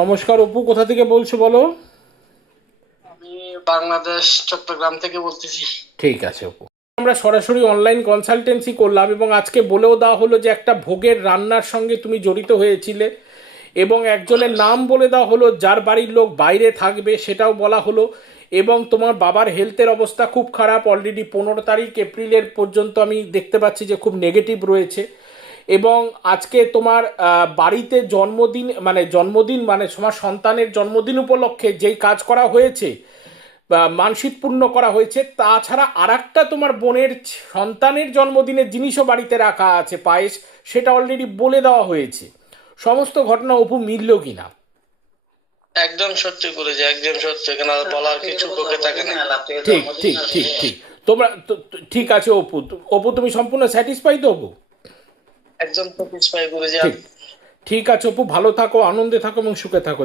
নমস্কার অপু, কোথা থেকে বলছো বলো? আমি বাংলাদেশ চট্টগ্রাম থেকে বলতেছি। ঠিক আছে অপু, আমরা সরাসরি অনলাইন কনসালটেন্সি করলাম এবং আজকে বলেও দেওয়া হলো যে একটা ভোগের রান্নার সঙ্গে তুমি জড়িত হয়েছিলে এবং একজনের নাম বলে দেওয়া হলো যার বাড়ির লোক বাইরে থাকবে, সেটাও বলা হলো। এবং তোমার বাবার হেলথের অবস্থা খুব খারাপ, অলরেডি 15 তারিখ এপ্রিলের পর্যন্ত আমি দেখতে পাচ্ছি যে খুব নেগেটিভ রয়েছে। এবং আজকে তোমার বাড়িতে জন্মদিন মানে তোমার সন্তানের জন্মদিন উপলক্ষে যেই কাজ করা হয়েছে বা মানসিক পূর্ণ করা হয়েছে, তাছাড়া আর একটা তোমার বোনের সন্তানের জন্মদিনের জিনিসও বাড়িতে রাখা আছে, পায়েস, সেটা অলরেডি বলে দেওয়া হয়েছে। সমস্ত ঘটনা অপু মিলল কিনা? একদম সত্যি করেছি, একদম সত্যি, এখানে আর বলার কিছু পক্ষে থাকে না। ঠিক ঠিক ঠিক ঠিক। তোমরা ঠিক আছে অপু, অপু তুমি সম্পূর্ণ স্যাটিসফাই তো অপু? একদম স্যাটিসফাই করেছি। ঠিক ঠিক আছে অপু, ভালো থাকো, আনন্দে থাকো এবং সুখে থাকো।